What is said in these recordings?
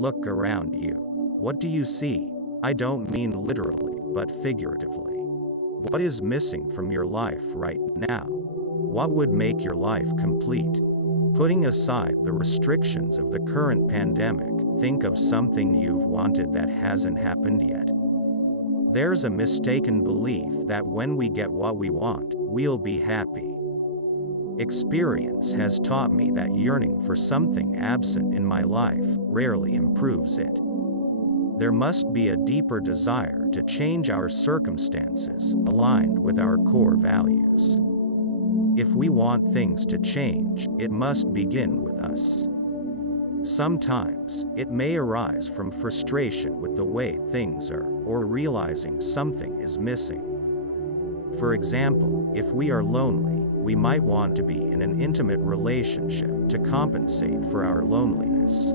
Look around you. What do you see? I don't mean literally, but figuratively. What is missing from your life right now? What would make your life complete? Putting aside the restrictions of the current pandemic, think of something you've wanted that hasn't happened yet. There's a mistaken belief that when we get what we want, we'll be happy. Experience has taught me that yearning for something absent in my life rarely improves it. There must be a deeper desire to change our circumstances, aligned with our core values. If we want things to change, it must begin with us. Sometimes, it may arise from frustration with the way things are, or realizing something is missing. For example, if we are lonely, we might want to be in an intimate relationship to compensate for our loneliness.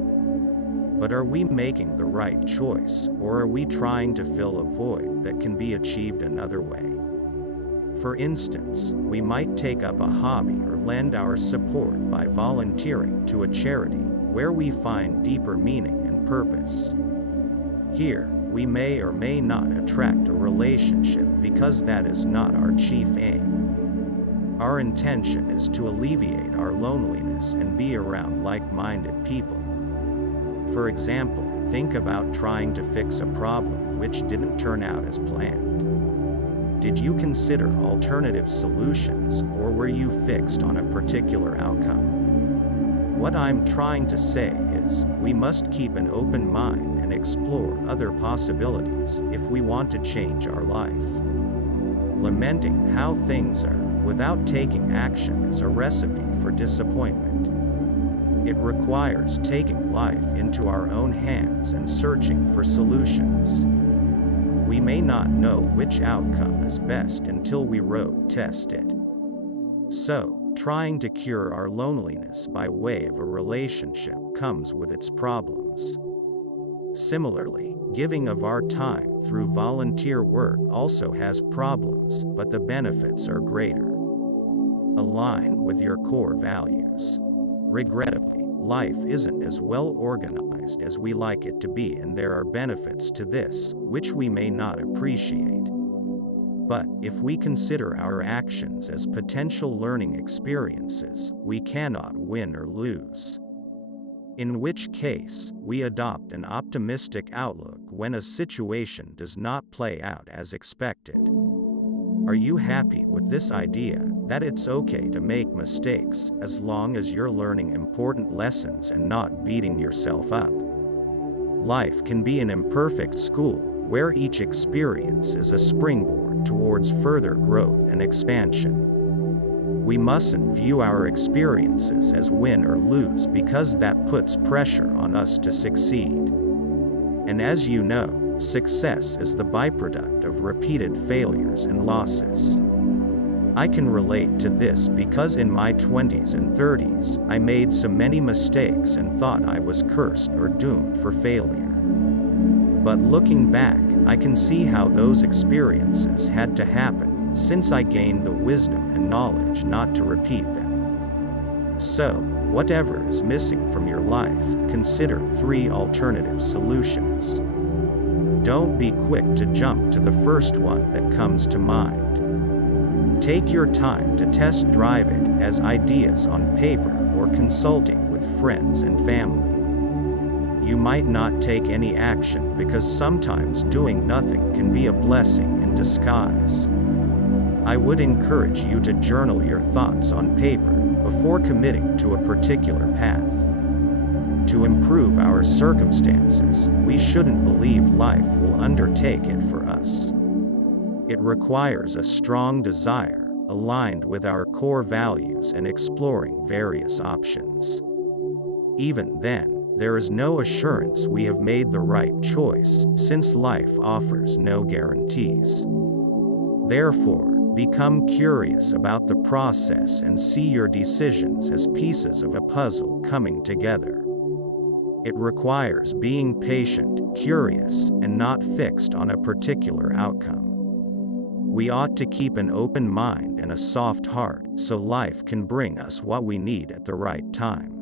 But are we making the right choice, or are we trying to fill a void that can be achieved another way? For instance, we might take up a hobby or lend our support by volunteering to a charity, where we find deeper meaning and purpose. Here, we may or may not attract a relationship because that is not our chief aim. Our intention is to alleviate our loneliness and be around like-minded people. For example, think about trying to fix a problem which didn't turn out as planned. Did you consider alternative solutions, or were you fixed on a particular outcome? What I'm trying to say is, we must keep an open mind and explore other possibilities if we want to change our life. Lamenting how things are, without taking action, is a recipe for disappointment. It requires taking life into our own hands and searching for solutions. We may not know which outcome is best until we road test it. So, trying to cure our loneliness by way of a relationship comes with its problems. Similarly, giving of our time through volunteer work also has problems, but the benefits are greater. Align with your core values. Regrettably, life isn't as well organized as we like it to be, and there are benefits to this, which we may not appreciate. But, if we consider our actions as potential learning experiences, we cannot win or lose. In which case, we adopt an optimistic outlook when a situation does not play out as expected. Are you happy with this idea, that it's okay to make mistakes, as long as you're learning important lessons and not beating yourself up? Life can be an imperfect school, where each experience is a springboard towards further growth and expansion. We mustn't view our experiences as win or lose, because that puts pressure on us to succeed. And as you know, success is the byproduct of repeated failures and losses. I can relate to this because in my 20s and 30s, I made so many mistakes and thought I was cursed or doomed for failure. But looking back, I can see how those experiences had to happen, since I gained the wisdom and knowledge not to repeat them. So, whatever is missing from your life, consider 3 alternative solutions. Don't be quick to jump to the first one that comes to mind. Take your time to test drive it, as ideas on paper or consulting with friends and family. You might not take any action because sometimes doing nothing can be a blessing in disguise. I would encourage you to journal your thoughts on paper before committing to a particular path. To improve our circumstances, we shouldn't believe life will undertake it for us. It requires a strong desire, aligned with our core values and exploring various options. Even then, there is no assurance we have made the right choice, since life offers no guarantees. Therefore, become curious about the process and see your decisions as pieces of a puzzle coming together. It requires being patient, curious, and not fixed on a particular outcome. We ought to keep an open mind and a soft heart, so life can bring us what we need at the right time.